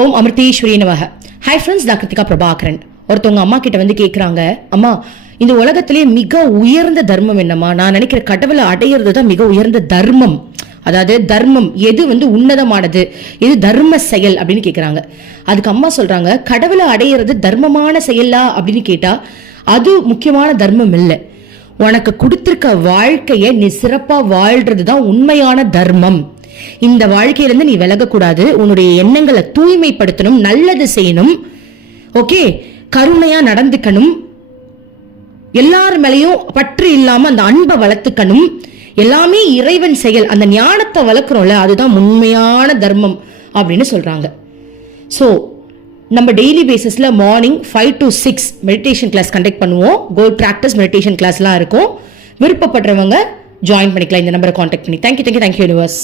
ஓம் அமிர்தீஸ்வரி நமக. Hi friends, நான் கிருத்திகா பிரபாகரன். ஒருத்தவங்க அம்மா கிட்ட வந்து கேட்குறாங்க, அம்மா இந்த உலகத்திலேயே மிக உயர்ந்த தர்மம் என்னம்மா? நான் நினைக்கிற கடவுளை அடையிறது தான் மிக உயர்ந்த தர்மம். அதாவது தர்மம் எது வந்து உன்னதமானது, எது தர்ம செயல் அப்படின்னு கேட்குறாங்க. அதுக்கு அம்மா சொல்றாங்க, கடவுளை அடையிறது தர்மமான செயலா அப்படின்னு கேட்டா அது முக்கியமான தர்மம் இல்லை. உனக்கு கொடுத்திருக்க வாழ்க்கைய நீ சிறப்பா வாழ்றது தான் உண்மையான தர்மம். இந்த வாழ்க்கையிலிருந்து நீ விலகக்கூடாது. உன்னுடைய எண்ணங்களை தூய்மைப்படுத்தணும், நல்லது செய்யணும், ஓகே, கருணையா நடந்துக்கணும், எல்லார் மேலையும் பற்று இல்லாம அந்த அன்பை வளர்த்துக்கணும். எல்லாமே இறைவன் செயல். அந்த ஞானத்தை வளர்க்குறோம்ல, அதுதான் உண்மையான தர்மம் அப்படின்னு சொல்றாங்க. ஸோ நம்ம டெய்லி பேசிஸ்ல morning 5 to 6 meditation class conduct பண்ணுவோம். கோல் பிராக்டிஸ் மெடிடேஷன் கிளாஸ்லாம் இருக்கும். விருப்பப்படுறவங்க ஜாயின் பண்ணிக்கலாம். இந்த நம்பரை கான்டாக்ட் பண்ணி. Thank you universe.